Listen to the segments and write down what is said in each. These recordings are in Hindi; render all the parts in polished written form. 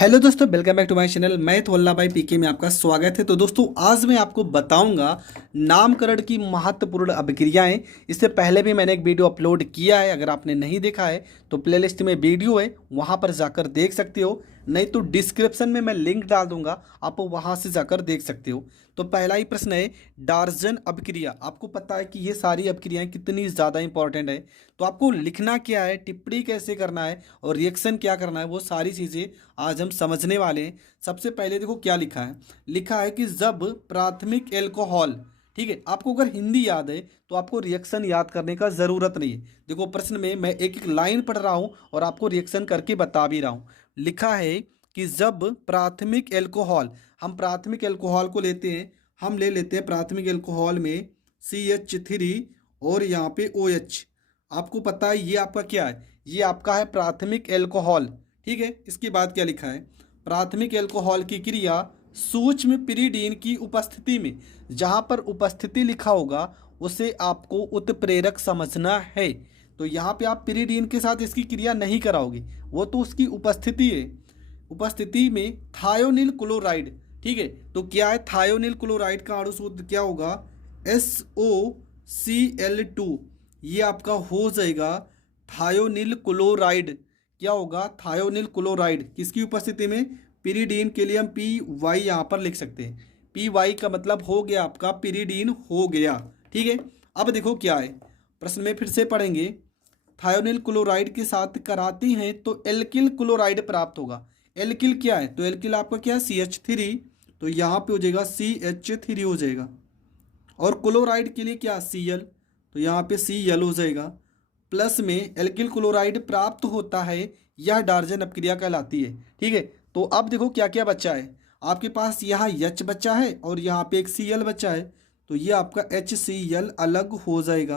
हेलो दोस्तों, welcome back to my channel. मैं वल्लभ भाई पीके में आपका स्वागत है। तो दोस्तों, आज मैं आपको बताऊंगा नामकरण की महत्वपूर्ण अभिक्रियाएं। इससे पहले भी मैंने एक वीडियो अपलोड किया है, अगर आपने नहीं देखा है तो प्लेलिस्ट में वीडियो है, वहां पर जाकर देख सकते हो। नहीं तो डिस्क्रिप्शन में मैं लिंक डाल दूंगा, आप वहां से जाकर देख सकते हो। तो पहला ही प्रश्न है, डार्जन अभिक्रिया। आपको पता है कि ये सारी अभिक्रियाएं कितनी ज़्यादा इंपॉर्टेंट है। तो आपको लिखना क्या है, टिप्पणी कैसे करना है और रिएक्शन क्या करना है, वो सारी चीज़ें आज हम समझने वाले हैं। सबसे पहले देखो क्या लिखा है। लिखा है कि जब प्राथमिक एल्कोहल, ठीक है, आपको अगर हिंदी याद है तो आपको रिएक्शन याद करने का ज़रूरत नहीं है। देखो प्रश्न में मैं एक एक लाइन पढ़ रहा हूँ और आपको रिएक्शन करके बता भी रहा हूँ। लिखा है कि जब प्राथमिक एल्कोहल, हम प्राथमिक एल्कोहल को लेते हैं, हम ले लेते हैं प्राथमिक एल्कोहल में CH3 और यहाँ पे OH। आपको पता है ये आपका क्या है, ये आपका है प्राथमिक एल्कोहल। ठीक है, इसके बाद क्या लिखा है, प्राथमिक एल्कोहल की क्रिया सूक्ष्म पिरीडीन की उपस्थिति में। जहाँ पर उपस्थिति लिखा होगा उसे आपको उत्प्रेरक समझना है। तो यहाँ पे आप पिरीडीन के साथ इसकी क्रिया नहीं कराओगे, वो तो उसकी उपस्थिति है। उपस्थिति में थायोनिल क्लोराइड, ठीक है, तो क्या है, थायोनिल क्लोराइड का अणु सूत्र क्या होगा, SOCl2। ये आपका हो जाएगा थायोनिल क्लोराइड। क्या होगा, थायोनिल क्लोराइड। किसकी उपस्थिति में, पिरीडीन के लिए हम PY यहाँ पर लिख सकते हैं। PY का मतलब हो गया आपका पिरीडीन हो गया। ठीक है, अब देखो क्या है, प्रश्न में फिर से पढ़ेंगे। थायोनिल क्लोराइड के साथ कराती हैं तो एल्किल क्लोराइड प्राप्त होगा। एल्किल क्या है, तो एल्किल आपका क्या है, CH3, तो यहाँ पे हो जाएगा CH3 हो जाएगा। और क्लोराइड के लिए क्या, Cl, तो यहाँ पे Cl हो जाएगा। प्लस में एल्किल क्लोराइड प्राप्त होता है, यह डार्जन अपक्रिया कहलाती है। ठीक है, तो अब देखो क्या क्या बचा है आपके पास, यहाँ H बचा है और यहाँ पे एक Cl बचा है, तो ये आपका HCl अलग हो जाएगा।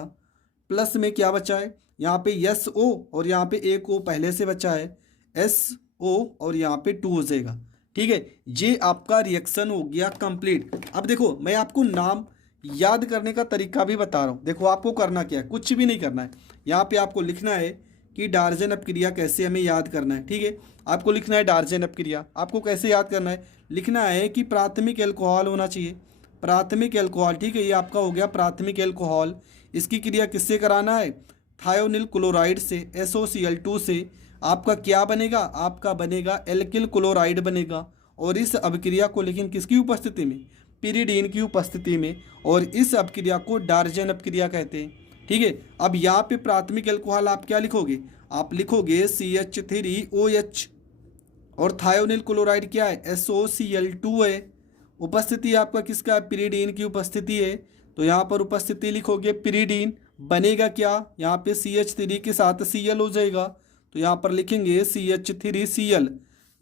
प्लस में क्या बचा है, यहाँ पे SO और यहाँ पे एक O पहले से बचा है, SO और यहाँ पे 2 हो जाएगा। ठीक है, ये आपका रिएक्शन हो गया कंप्लीट। अब देखो मैं आपको नाम याद करने का तरीका भी बता रहा हूँ। देखो आपको करना क्या है, कुछ भी नहीं करना है। यहाँ पे आपको लिखना है कि डार्जन अपक्रिया कैसे हमें याद करना है। ठीक है, आपको लिखना है डार्जन अपक्रिया। आपको कैसे याद करना है, लिखना है कि प्राथमिक एल्कोहल होना चाहिए, प्राथमिक एल्कोहल। ठीक है, ये आपका हो गया प्राथमिक एल्कोहल। इसकी क्रिया किससे कराना है, थायोनिल क्लोराइड से, SOCl2 से। आपका क्या बनेगा, आपका बनेगा एल्किल क्लोराइड बनेगा। और इस अभिक्रिया को लेकिन किसकी उपस्थिति में, पिरीडीन की उपस्थिति में। और इस अपक्रिया को डार्जन अपक्रिया कहते हैं। ठीक है, अब यहाँ पे प्राथमिक एल्कोहल आप क्या लिखोगे, आप लिखोगे CH3OH और थायोनिल क्लोराइड क्या है, SOCl2 है। उपस्थिति आपका किसका है, पिरीडीन की उपस्थिति है, तो यहाँ पर उपस्थिति लिखोगे पिरीडीन। बनेगा क्या, यहाँ पे CH3 के साथ Cl हो जाएगा, तो यहाँ पर लिखेंगे CH3Cl।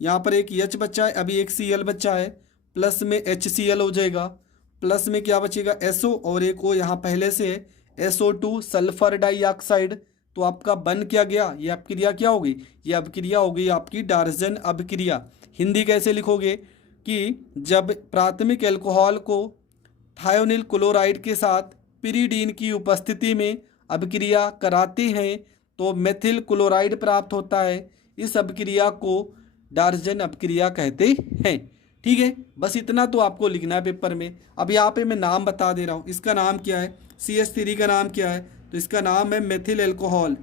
यहाँ पर एक H बचा है, अभी एक Cl बचा है, प्लस में HCl हो जाएगा। प्लस में क्या बचेगा, SO और एक O यहाँ पहले से है, SO2 सल्फर डाइऑक्साइड। तो आपका बन क्या गया, ये अभिक्रिया क्या होगी, ये अभिक्रिया होगी आपकी डार्जन अभिक्रिया। हिंदी कैसे लिखोगे कि जब प्राथमिक एल्कोहल को थायोनिल क्लोराइड के साथ पिरीडीन की उपस्थिति में अभिक्रिया कराते हैं तो मेथिल क्लोराइड प्राप्त होता है। इस अभिक्रिया को डार्जन अभिक्रिया कहते हैं। ठीक है, बस इतना तो आपको लिखना है पेपर में। अब यहाँ पे मैं नाम बता दे रहा हूँ, इसका नाम क्या है, CH3 का नाम क्या है, तो इसका नाम है मेथिल एल्कोहल।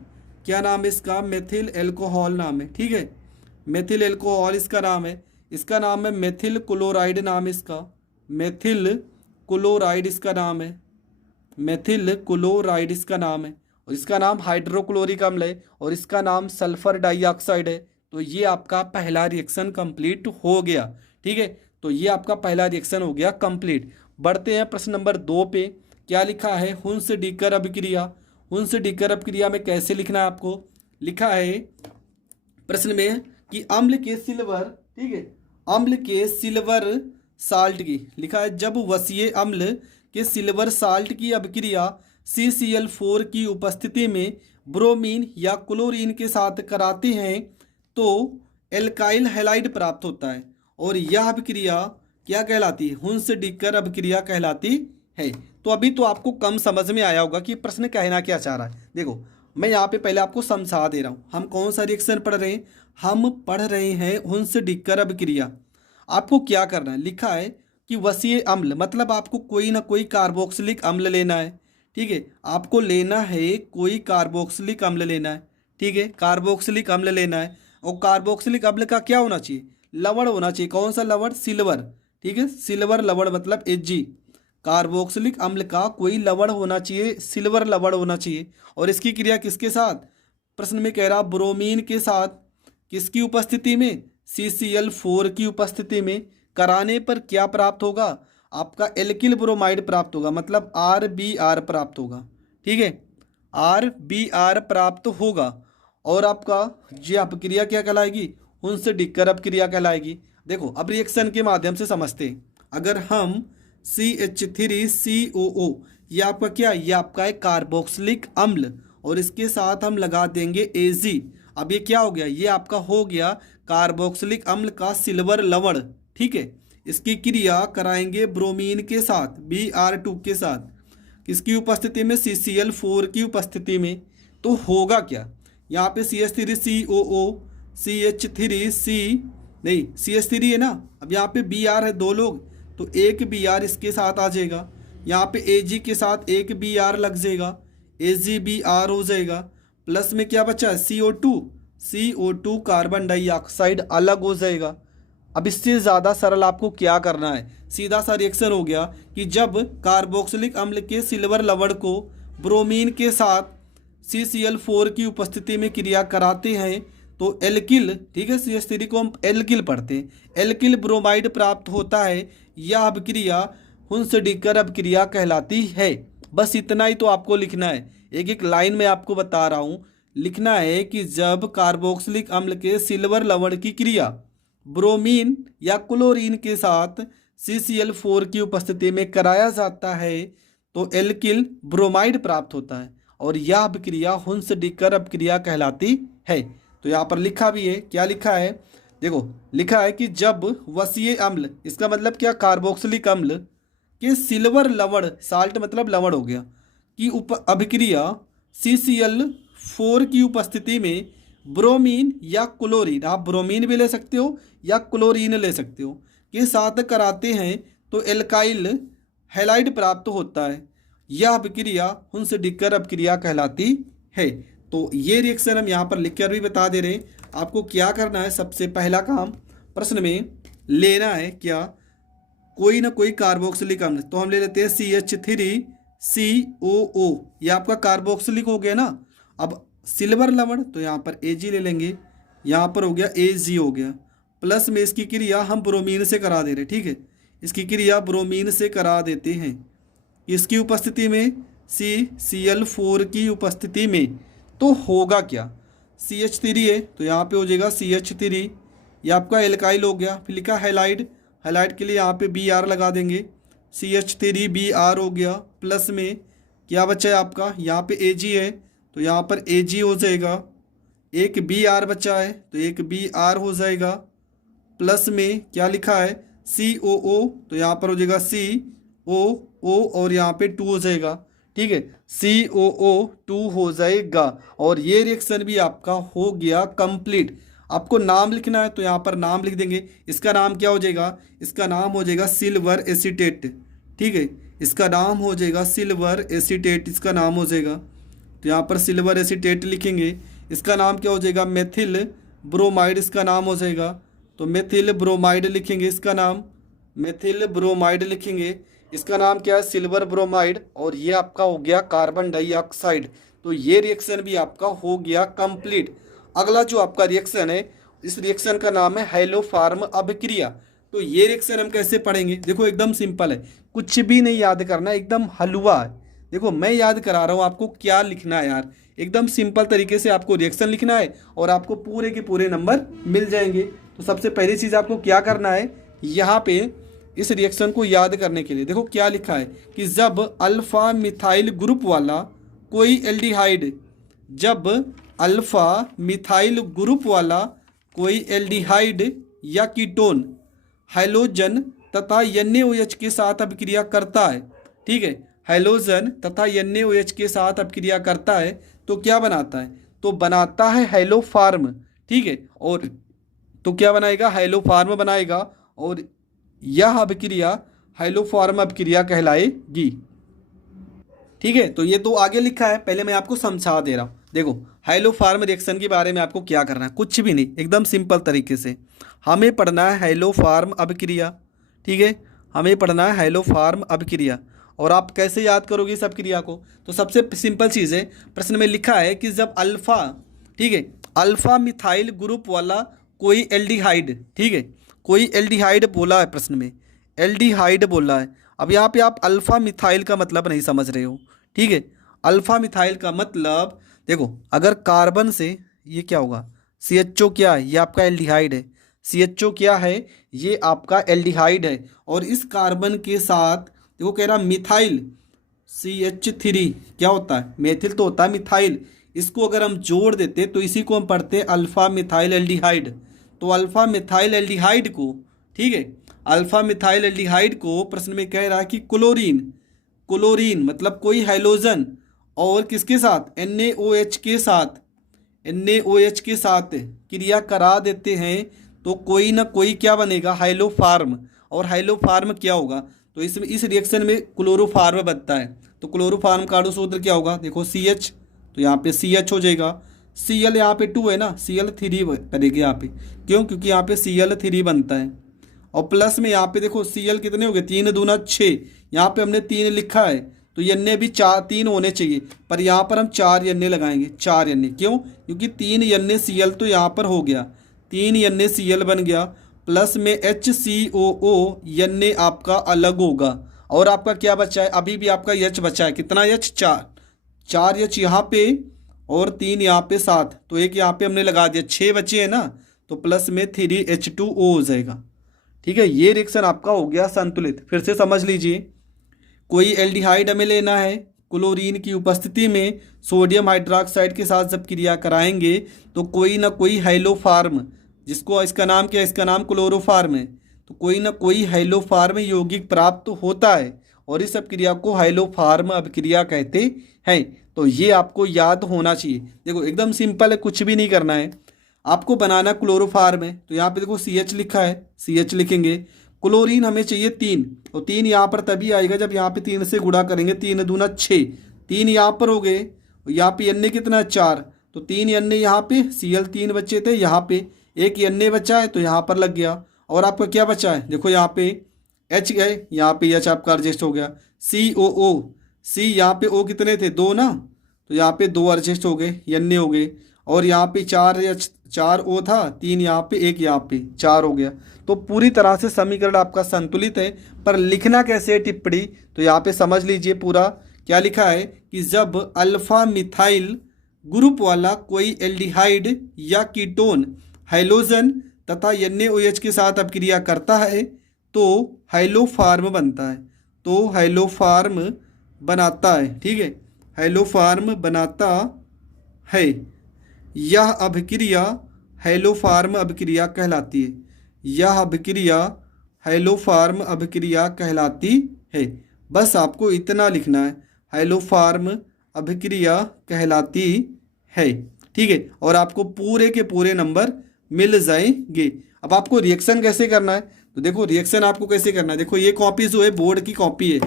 क्या नाम है इसका, मेथिल एल्कोहल नाम है। ठीक है, मेथिल एल्कोहल इसका नाम है। इसका नाम है मेथिल क्लोराइड, नाम है इसका, मेथिल क्लोराइड इसका नाम है, मेथिल क्लोराइड इसका नाम है। और इसका नाम हाइड्रोक्लोरिक अम्ल है और इसका नाम सल्फर डाइऑक्साइड है। तो ये आपका पहला रिएक्शन कंप्लीट हो गया। ठीक है, तो ये आपका पहला रिएक्शन हो गया कंप्लीट। बढ़ते हैं प्रश्न नंबर 2 पे। क्या लिखा है, हुंस डीकर अभिक्रिया। हुंस डीकर अभिक्रिया में कैसे लिखना है आपको, लिखा है प्रश्न में कि अम्ल के सिल्वर, ठीक है, अम्ल के सिल्वर साल्ट की, लिखा है जब वसीय अम्ल के सिल्वर साल्ट की अभिक्रिया CCl4 की उपस्थिति में ब्रोमीन या क्लोरीन के साथ कराते हैं तो एल्काइल हैलाइड प्राप्त होता है। और यह अभिक्रिया क्या कहलाती है, हुंस डीकर अभिक्रिया कहलाती है। तो अभी तो आपको कम समझ में आया होगा कि प्रश्न कहना क्या चाह रहा है। देखो मैं यहाँ पे पहले आपको समझा दे रहा हूँ, हम कौन सा रिएक्शन पढ़ रहे हैं, हम पढ़ रहे हैं हुंस डिक्कर अभिक्रिया। आपको क्या करना है, लिखा है कि वसीय अम्ल, मतलब आपको कोई ना कोई कार्बोक्सिलिक अम्ल लेना है। ठीक है, आपको लेना है कोई कार्बोक्सिलिक अम्ल लेना है। ठीक है, कार्बोक्सिलिक अम्ल लेना है। और कार्बोक्सिलिक अम्ल का क्या होना चाहिए, लवण होना चाहिए। कौन सा लवण, सिल्वर। ठीक है, सिल्वर लवण मतलब Hg। कार्बोक्सिलिक अम्ल का कोई लवण होना चाहिए, सिल्वर लवण होना चाहिए। और इसकी क्रिया किसके साथ, प्रश्न में कह रहा ब्रोमीन के साथ, किसकी उपस्थिति में, CCl4 की उपस्थिति में कराने पर क्या प्राप्त होगा, आपका एल्किल ब्रोमाइड प्राप्त होगा, मतलब RBr प्राप्त होगा। ठीक है, RBr प्राप्त होगा। और आपका ये अपक्रिया क्या कहलाएगी, हुंस डिक्कर अपक्रिया कहलाएगी। देखो अब रिएक्शन के माध्यम से समझते हैं। अगर हम CH3COO, ये आपका क्या, ये आपका है कार्बोक्सिलिक अम्ल, और इसके साथ हम लगा देंगे Ag। अब ये क्या हो गया, ये आपका हो गया कार्बोक्सिलिक अम्ल का सिल्वर लवण। ठीक है, इसकी क्रिया कराएंगे ब्रोमीन के साथ, Br2 के साथ, किसकी उपस्थिति में, CCl4 की उपस्थिति में। तो होगा क्या, यहाँ पे CH3COO, CH3C नहीं, CH3 है ना, अब यहाँ पे Br है, दो लोग, तो एक Br इसके साथ आ जाएगा। यहाँ पे Ag के साथ एक Br लग जाएगा, AgBr हो जाएगा। प्लस में क्या बचा है, CO2 कार्बन डाइऑक्साइड अलग हो जाएगा। अब इससे ज़्यादा सरल आपको क्या करना है, सीधा सा रिएक्शन हो गया कि जब कार्बोक्सिलिक अम्ल के सिल्वर लवण को ब्रोमीन के साथ CCl4 की उपस्थिति में क्रिया कराते हैं तो एल्किल, ठीक है, CH3 को हम एल्किल पढ़ते हैं, एल्किल ब्रोमाइड प्राप्त होता है। यह अभिक्रिया हुंस डिक्कर अभिक्रिया कहलाती है। बस इतना ही तो आपको लिखना है, एक एक लाइन में आपको बता रहा हूँ। लिखना है कि जब कार्बोक्सिलिक अम्ल के सिल्वर लवण की क्रिया ब्रोमीन या क्लोरीन के साथ CCl4 की उपस्थिति में कराया जाता है तो एल्किल ब्रोमाइड प्राप्त होता है, और यह अभिक्रिया हुंस डिक्कर अभिक्रिया कहलाती है। तो यहाँ पर लिखा भी है, क्या लिखा है, देखो लिखा है कि जब वसीय अम्ल, इसका मतलब क्या, कार्बोक्सिलिक अम्ल के सिल्वर लवण, साल्ट मतलब लवण हो गया, की अभिक्रिया CCl4 की उपस्थिति में ब्रोमीन या क्लोरीन, आप ब्रोमीन भी ले सकते हो या क्लोरीन ले सकते हो, के साथ कराते हैं तो एल्काइल हैलाइड प्राप्त होता है। यह अभिक्रिया हुंस डिक्कर अभिक्रिया कहलाती है। तो ये रिएक्शन हम यहाँ पर लिखकर भी बता दे रहे हैं। आपको क्या करना है, सबसे पहला काम प्रश्न में लेना है क्या, कोई ना कोई कार्बोक्सिलिक अम्ल। तो हम ले लेते हैं CH3COO, ये आपका कार्बोक्सिलिक हो गया ना। अब सिल्वर लवण, तो यहाँ पर Ag ले लेंगे, यहाँ पर हो गया Ag हो गया। प्लस में इसकी क्रिया हम ब्रोमीन से करा दे रहे, ठीक है, इसकी क्रिया ब्रोमीन से करा देते हैं। इसकी उपस्थिति में, CCl4 की उपस्थिति में, तो होगा क्या, CH3 है तो यहाँ पे हो जाएगा CH3, ये आपका एल्काइल हो गया। फिर लिखा हैलाइड, हैलाइड के लिए यहाँ पे Br लगा देंगे, CH3Br हो गया। प्लस में क्या बचा है आपका, यहाँ पे Ag है तो यहाँ पर Ag हो जाएगा, एक Br बचा है तो एक Br हो जाएगा। प्लस में क्या लिखा है, COO, तो यहाँ पर हो जाएगा COO और यहाँ पे 2 हो जाएगा। ठीक है, COO2 हो जाएगा। और ये रिएक्शन भी आपका हो गया कंप्लीट। आपको नाम लिखना है तो यहाँ पर नाम लिख देंगे। इसका नाम क्या हो जाएगा, इसका नाम हो जाएगा सिल्वर एसीटेट। ठीक है, इसका नाम हो जाएगा सिल्वर एसीटेट, इसका नाम हो जाएगा। तो यहाँ पर सिल्वर एसीटेट लिखेंगे। इसका नाम क्या हो जाएगा, मेथिल ब्रोमाइड, इसका नाम हो जाएगा। तो मेथिल ब्रोमाइड लिखेंगे, इसका नाम मेथिल ब्रोमाइड लिखेंगे। इसका नाम क्या है, सिल्वर ब्रोमाइड। और ये आपका हो गया कार्बन डाइऑक्साइड। तो ये रिएक्शन भी आपका हो गया कंप्लीट। अगला जो आपका रिएक्शन है, इस रिएक्शन का नाम है हैलोफार्म अभिक्रिया। तो ये रिएक्शन हम कैसे पढ़ेंगे, देखो एकदम सिंपल है, कुछ भी नहीं याद करना, एकदम हलवा है। देखो मैं याद करा रहा हूँ आपको क्या लिखना है यार, एकदम सिंपल तरीके से आपको रिएक्शन लिखना है और आपको पूरे के पूरे नंबर मिल जाएंगे। तो सबसे पहली चीज़ आपको क्या करना है, यहाँ पे इस रिएक्शन को याद करने के लिए देखो क्या लिखा है कि जब अल्फा मिथाइल ग्रुप वाला कोई एल्डिहाइड, जब अल्फा मिथाइल ग्रुप वाला कोई एल्डिहाइड या कीटोन हैलोजन तथा NaOH के साथ अभिक्रिया करता है, ठीक है, हैलोजन तथा NaOH के साथ अभिक्रिया करता है तो क्या बनाता है, तो बनाता है हैलोफार्म। ठीक है। और तो क्या बनाएगा, हाइलोफार्म बनाएगा, और यह अभिक्रिया हाइलोफार्म अभिक्रिया कहलाएगी। ठीक है, तो ये तो आगे लिखा है, पहले मैं आपको समझा दे रहा हूँ। देखो हाइलोफार्म रिएक्शन के बारे में आपको क्या करना है, कुछ भी नहीं, एकदम सिंपल तरीके से हमें पढ़ना है हाइलोफार्म अभिक्रिया। ठीक है, हमें पढ़ना है हाइलोफार्म अभिक्रिया। और आप कैसे याद करोगे इस अभिक्रिया को, तो सबसे सिंपल चीज़ है, प्रश्न में लिखा है कि जब अल्फा, ठीक है, अल्फा मिथाइल ग्रुप वाला कोई एल्डिहाइड, ठीक है, कोई एल्डिहाइड बोला है प्रश्न में, एल्डिहाइड बोला है। अब यहाँ पे आप अल्फा मिथाइल का मतलब नहीं समझ रहे हो। ठीक है, अल्फा मिथाइल का मतलब देखो, अगर कार्बन से ये क्या होगा, CHO क्या है, ये आपका एल्डिहाइड है। CHO क्या है, ये आपका एल्डिहाइड है। और इस कार्बन के साथ देखो कह रहा मिथाइल CH3 क्या होता है, मेथिल तो होता है मिथाइल। इसको अगर हम जोड़ देते तो इसी को हम पढ़ते हैं अल्फा मिथाइल एल्डिहाइड। तो अल्फा मिथाइल एल्डिहाइड को, ठीक है, अल्फा मिथाइल एल्डिहाइड को प्रश्न में कह रहा है कि क्लोरीन, क्लोरीन मतलब कोई हाइड्रोजन, और किसके साथ, NaOH के साथ, NaOH के साथ क्रिया करा देते हैं तो कोई ना कोई क्या बनेगा, हाइलोफार्म। और हाइलोफार्म क्या होगा, तो इसमें इस रिएक्शन में क्लोरोफार्म बनता है। तो क्लोरोफार्म का अणु सूत्र क्या होगा, देखो CH, तो यहाँ पे CH हो जाएगा। Cl यहाँ पे 2 है ना, Cl3 करेगी यहाँ पे, क्यों, क्योंकि यहाँ पे Cl3 बनता है। और प्लस में यहाँ पे देखो Cl कितने हो गए, 3 दूना 6, यहाँ पे हमने 3 लिखा है, तो यन्ने भी 3 होने चाहिए, पर यहाँ पर हम 4 यन्ने लगाएंगे, 4 यन्ने, क्यों, क्योंकि 3 यन्ने Cl तो यहाँ पर हो गया, 3 यन्ने Cl बन गया, प्लस में HCOO यन्ने आपका अलग होगा। और आपका क्या बचा है, अभी भी आपका H बचा है, कितना H, 4 H यहाँ पे और 3 यहाँ पे 7, तो एक यहाँ पे हमने लगा दिया, 6 बचे हैं ना, तो प्लस में 3H2O हो जाएगा। ठीक है, ये रिएक्शन आपका हो गया संतुलित। फिर से समझ लीजिए, कोई एल्डिहाइड हमें लेना है, क्लोरीन की उपस्थिति में सोडियम हाइड्रोक्साइड के साथ जब क्रिया कराएंगे तो कोई ना कोई हाइलोफार्म, जिसको इसका नाम क्या है, इसका नाम क्लोरोफार्म है, तो कोई ना कोई हाइलोफार्म यौगिक प्राप्त होता है, और इस अभिक्रिया को हाइलोफार्म अभिक्रिया कहते हैं। तो ये आपको याद होना चाहिए। देखो एकदम सिंपल है, कुछ भी नहीं करना है, आपको बनाना क्लोरोफार्म है, तो यहाँ पे देखो CH लिखा है, CH लिखेंगे। क्लोरीन हमें चाहिए 3, और 3 यहाँ पर तभी आएगा जब यहाँ पे 3 से गुणा करेंगे, 3 दूना 6, 3 यहाँ पर हो गए, यहाँ पे अन्य कितना 4, तो 3 अन्य यहाँ पे, Cl 3 बच्चे थे, यहाँ पे एक अन्य बचा है तो यहाँ पर लग गया। और आपका क्या बचा है, देखो यहाँ पे H गए, यहाँ पे H आपका एडजस्ट हो गया, COO, C यहाँ पे O कितने थे, 2 ना, तो यहाँ पे 2 एडजस्ट हो गए, अन्य हो गए। और यहाँ पे 4 O था, 3 यहाँ पे, 1 यहाँ पे, 4 हो गया। तो पूरी तरह से समीकरण आपका संतुलित है। पर लिखना कैसे है टिप्पणी, तो यहाँ पे समझ लीजिए पूरा क्या लिखा है कि जब अल्फा मिथाइल ग्रुप वाला कोई एल्डिहाइड या कीटोन हाइलोजन तथा NaOH के साथ अपक्रिया करता है तो हाइलोफार्म बनता है, तो हाइलोफार्म बनाता है। ठीक है, हाइलोफार्म बनाता है, यह अभिक्रिया हाइलोफार्म अभिक्रिया कहलाती है, यह अभिक्रिया हाइलोफार्म अभिक्रिया कहलाती है। बस आपको इतना लिखना है, हाइलोफार्म अभिक्रिया कहलाती है। ठीक है, और आपको पूरे के पूरे नंबर मिल जाएंगे। अब आपको रिएक्शन कैसे करना है, तो देखो रिएक्शन आपको कैसे करना है, देखो ये कॉपी जो है बोर्ड की कॉपी है,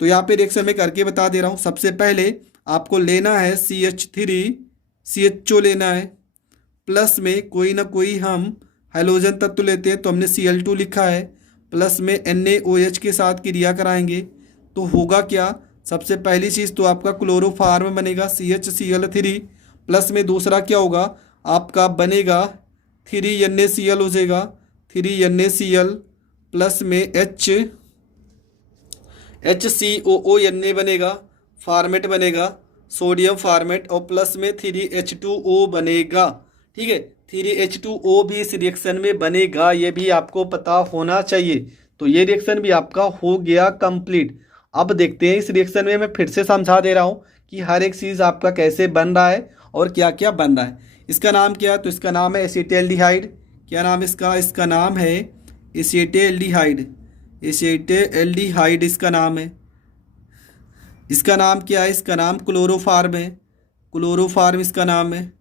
तो यहाँ पे रिएक्शन में करके बता दे रहा हूँ। सबसे पहले आपको लेना है CH3, CHO लेना है, प्लस में कोई ना कोई हम हाइड्रोजन तत्व लेते हैं, तो हमने Cl2 लिखा है, प्लस में NaOH के साथ क्रिया कराएंगे तो होगा क्या, सबसे पहली चीज़ तो आपका क्लोरोफार्म बनेगा CHCl3, प्लस में दूसरा क्या होगा आपका बनेगा 3NaCl हो जाएगा, 3NaCl, प्लस में HCOO बनेगा, फार्मेट बनेगा, सोडियम फार्मेट, और प्लस में 3H2O बनेगा। ठीक है, 3H2O भी इस रिएक्शन में बनेगा, ये भी आपको पता होना चाहिए। तो ये रिएक्शन भी आपका हो गया कंप्लीट। अब देखते हैं इस रिएक्शन में, मैं फिर से समझा दे रहा हूँ कि हर एक चीज़ आपका कैसे बन रहा है और क्या क्या बन रहा है। इसका नाम क्या है, तो इसका नाम है एसिटाल्डिहाइड। क्या नाम इसका, इसका नाम है एसिटाल्डिहाइड, एसिटाल्डिहाइड इसका नाम है। इसका नाम क्या है, इसका नाम क्लोरोफार्म है, क्लोरोफार्म इसका नाम है।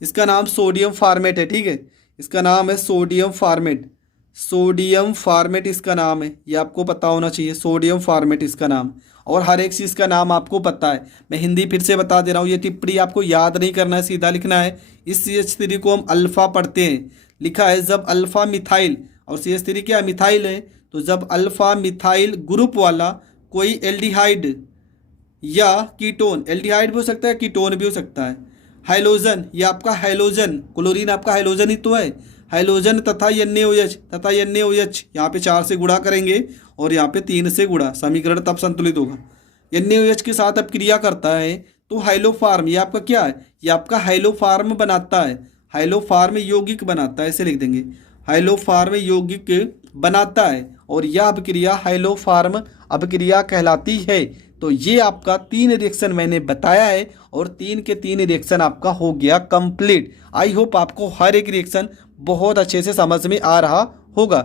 इसका नाम सोडियम फार्मेट है, ठीक है। इसका नाम है सोडियम फार्मेट। सोडियम फार्मेट इसका नाम है, ये आपको पता होना चाहिए, सोडियम फार्मेट इसका नाम। और हर एक चीज़ का नाम आपको पता है। मैं हिंदी फिर से बता दे रहा हूँ, ये टिप्पणी आपको याद नहीं करना है, सीधा लिखना है। इस CH3 को हम अल्फ़ा पढ़ते हैं। लिखा है जब अल्फ़ा मिथाइल, और CH3 क्या मिथाइल है, तो जब अल्फ़ा मिथाइल ग्रुप वाला कोई एल्डिहाइड या कीटोन, एल्डिहाइड भी हो सकता है, कीटोन भी हो सकता है, हाइलोजन, ये आपका हाइलोजन, क्लोरीन आपका हाइलोजन ही तो है। हाइलोजन तथा NaOH तथा NaOH, यहाँ पे 4 से गुणा करेंगे और यहाँ पे 3 से गुणा, समीकरण तब संतुलित होगा। NaOH के साथ अब क्रिया करता है तो हाइलोफार्म, ये आपका क्या है, ये आपका हाइलोफार्म बनाता है। हाइलोफार्म यौगिक बनाता है, ऐसे लिख देंगे, हाइलोफार्म यौगिक बनाता है। और यह अभिक्रिया हाइलोफार्म अभिक्रिया कहलाती है। तो ये आपका 3 रिएक्शन मैंने बताया है और 3 के 3 रिएक्शन आपका हो गया कंप्लीट। आई होप आपको हर एक रिएक्शन बहुत अच्छे से समझ में आ रहा होगा।